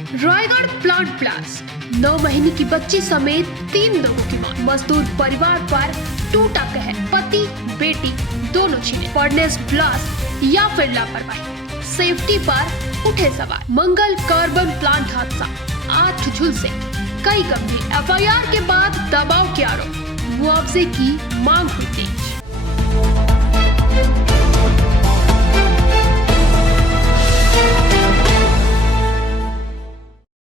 Raigarh plant blast, 9 महीने की बच्ची समेत 3 लोगों की मौत। मजदूर परिवार पर टूटा कहर, पति बेटी दोनों छिने। फर्नेस ब्लास्ट या फिर लापरवाही, सेफ्टी पर उठे सवाल। मंगल कार्बन प्लांट हादसा, 8 झुलसे, कई गंभीर। एफआईआर के बाद दबाव के आरोप, मुआवजे की मांग हुई तेज।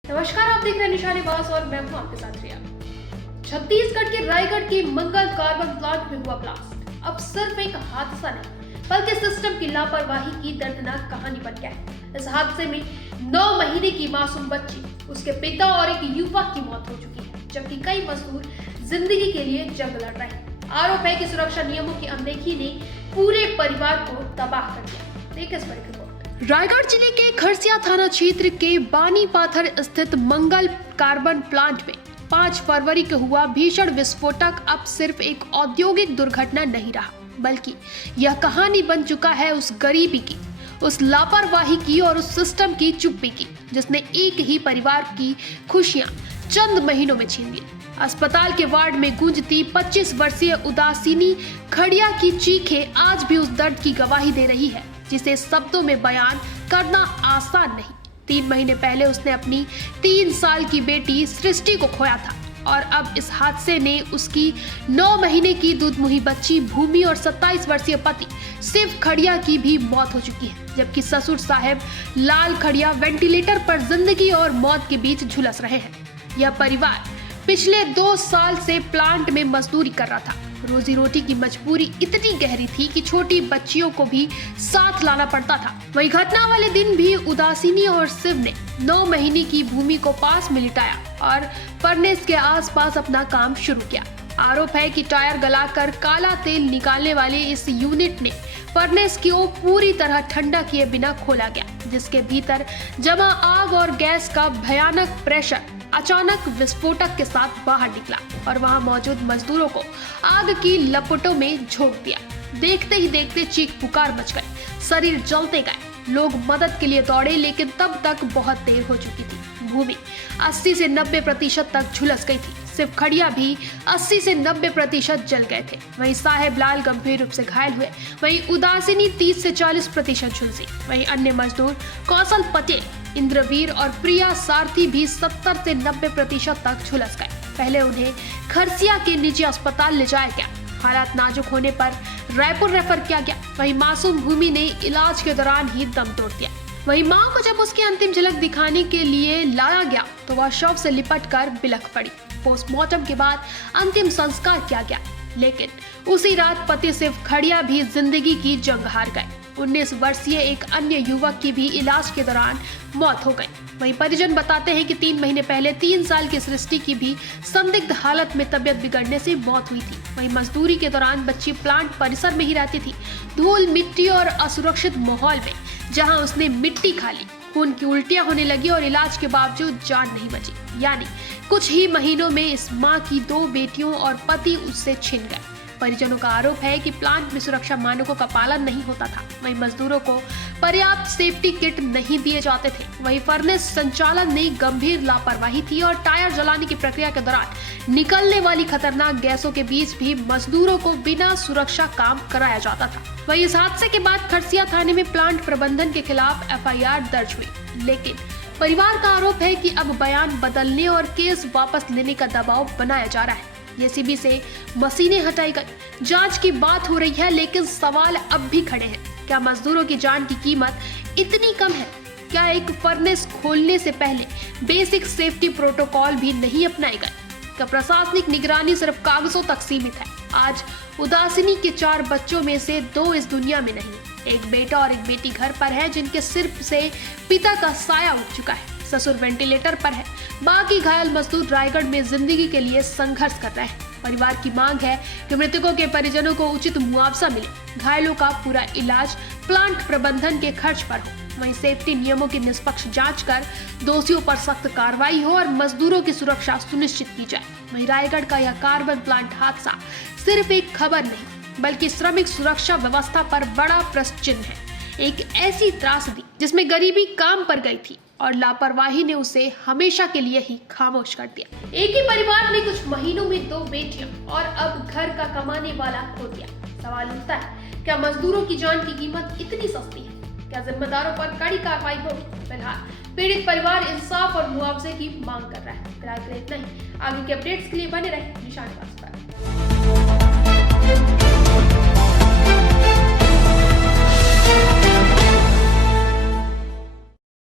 नमस्कार, आप देख रहे हैं निशानेबाज और मैं हूं आपके साथ रिया। छत्तीसगढ़ के रायगढ़ के मंगल कार्बन प्लांट में हुआ ब्लास्ट अब सिर्फ एक हादसा नहीं बल्कि सिस्टम की लापरवाही की दर्दनाक कहानी बन गया है। इस हादसे में 9 महीने की मासूम बच्ची, उसके पिता और एक युवक की मौत हो चुकी है, जबकि कई मजदूर जिंदगी के लिए जंग लड़ रहे हैं। आरोप है कि सुरक्षा नियमों की अनदेखी ने पूरे परिवार को तबाह कर दिया। देखिए इस पर रिपोर्ट। रायगढ़ जिले के खरसिया थाना क्षेत्र के बानीपाथर स्थित मंगल कार्बन प्लांट में 5 फरवरी को हुआ भीषण विस्फोटक अब सिर्फ एक औद्योगिक दुर्घटना नहीं रहा, बल्कि यह कहानी बन चुका है उस गरीबी की, उस लापरवाही की और उस सिस्टम की चुप्पी की, जिसने एक ही परिवार की खुशियां चंद महीनों में छीन ली। अस्पताल के वार्ड में गूंजती 25 वर्षीय उदासिनी खड़िया की चीखें आज भी उस दर्द की गवाही दे रही है जिसे शब्दों में बयान करना आसान नहीं। 3 महीने पहले उसने अपनी 3 साल की बेटी सृष्टि को खोया था और अब इस हादसे ने उसकी 9 महीने की दूधमुही बच्ची भूमि और 27 वर्षीय पति शिव खड़िया की भी मौत हो चुकी है, जबकि ससुर साहब लाल खड़िया वेंटिलेटर पर जिंदगी और मौत के बीच झुलस रहे हैं। यह परिवार पिछले 2 साल से प्लांट में मजदूरी कर रहा था। रोजी रोटी की मजबूरी इतनी गहरी थी कि छोटी बच्चियों को भी साथ लाना पड़ता था। वही घटना वाले दिन भी उदासिनी और शिव ने 9 महीने की भूमि को पास में लिटाया और फर्नेस के आसपास अपना काम शुरू किया। आरोप है कि टायर गलाकर काला तेल निकालने वाले इस यूनिट ने फर्नेस को पूरी तरह ठंडा किए बिना खोला गया, जिसके भीतर जमा आग और गैस का भयानक प्रेशर अचानक विस्फोटक के साथ बाहर निकला और वहां मौजूद मजदूरों को आग की लपटों में झोंक दिया। देखते ही देखते चीख पुकार मच गई, शरीर जलते गए। लोग मदद के लिए दौड़े, लेकिन तब तक बहुत देर हो चुकी थी। भूमि 80 से 90% तक झुलस गई थी। सिर्फ खड़िया भी 80 से 90% जल गए थे। वहीं साहेब लाल गंभीर रूप से घायल हुए। वहीं उदासिनी 30 से 40% झुलसी। वहीं अन्य मजदूर कौशल पटेल, इंद्रवीर और प्रिया सारथी भी 70 से 90% तक झुलस गए। पहले उन्हें खरसिया के निजी अस्पताल ले जाया गया। हालात नाजुक होने पर रायपुर रेफर किया गया। वहीं मासूम भूमि ने इलाज के दौरान ही दम तोड़ दिया। वहीं मां को जब उसकी अंतिम झलक दिखाने के लिए लाया गया तो वह शव से लिपटकर बिलख पड़ी। पोस्टमार्टम के बाद अंतिम संस्कार किया गया, लेकिन उसी रात पति शिव खड़िया भी जिंदगी की जंग हार गए। 19 वर्षीय एक अन्य युवक की भी इलाज के दौरान मौत हो गई। वहीं परिजन बताते हैं कि 3 महीने पहले 3 साल की सृष्टि की भी संदिग्ध हालत में तबियत बिगड़ने से मौत हुई थी। वहीं मजदूरी के दौरान बच्ची प्लांट परिसर में ही रहती थी, धूल मिट्टी और असुरक्षित माहौल में, जहां उसने मिट्टी खा ली। खून की उल्टियां होने लगी और इलाज के बावजूद जान नहीं बची। यानी कुछ ही महीनों में इस मां की 2 बेटियों और पति उससे छिन गए। परिजनों का आरोप है कि प्लांट में सुरक्षा मानकों का पालन नहीं होता था। वहीं मजदूरों को पर्याप्त सेफ्टी किट नहीं दिए जाते थे। वहीं फर्नेस संचालन में गंभीर लापरवाही थी और टायर जलाने की प्रक्रिया के दौरान निकलने वाली खतरनाक गैसों के बीच भी मजदूरों को बिना सुरक्षा काम कराया जाता था। वहीं इस हादसे के बाद खरसिया थाने में प्लांट प्रबंधन के खिलाफ एफआईआर दर्ज हुई, लेकिन परिवार का आरोप है कि अब बयान बदलने और केस वापस लेने का दबाव बनाया जा रहा है। जेसीबी से मशीनें हटाई गई, जांच की बात हो रही है, लेकिन सवाल अब भी खड़े हैं। क्या मजदूरों की जान की कीमत इतनी कम है? क्या एक फर्नेस खोलने से पहले बेसिक सेफ्टी प्रोटोकॉल भी नहीं अपनाए गए? क्या प्रशासनिक निगरानी सिर्फ कागजों तक सीमित है? आज उदासिनी के 4 बच्चों में से 2 इस दुनिया में नहीं। एक बेटा और एक बेटी घर पर है, जिनके सिर से पिता का साया उठ चुका है। ससुर वेंटिलेटर पर है। बाकी घायल मजदूर रायगढ़ में जिंदगी के लिए संघर्ष कर रहे हैं। परिवार की मांग है कि मृतकों के परिजनों को उचित मुआवजा मिले, घायलों का पूरा इलाज प्लांट प्रबंधन के खर्च पर हो। वहीं सेफ्टी नियमों की निष्पक्ष जांच कर दोषियों पर सख्त कार्रवाई हो और मजदूरों की सुरक्षा सुनिश्चित की जाए। वहीं रायगढ़ का यह कार्बन प्लांट हादसा सिर्फ एक खबर नहीं, बल्कि श्रमिक सुरक्षा व्यवस्था पर बड़ा प्रश्न चिन्ह है। एक ऐसी त्रासदी जिसमें गरीबी काम पर गई थी, और लापरवाही ने उसे हमेशा के लिए ही खामोश कर दिया। एक ही परिवार ने कुछ महीनों में 2 बेटियां और अब घर का कमाने वाला खो दिया। सवाल उठता है, क्या मजदूरों की जान की कीमत इतनी सस्ती है? क्या जिम्मेदारों पर कड़ी कार्रवाई होगी? फिलहाल पीड़ित परिवार इंसाफ और मुआवजे की मांग कर रहा है। फिलहाल इतना ही। आगे के अपडेट्स के लिए बने रहे निशान।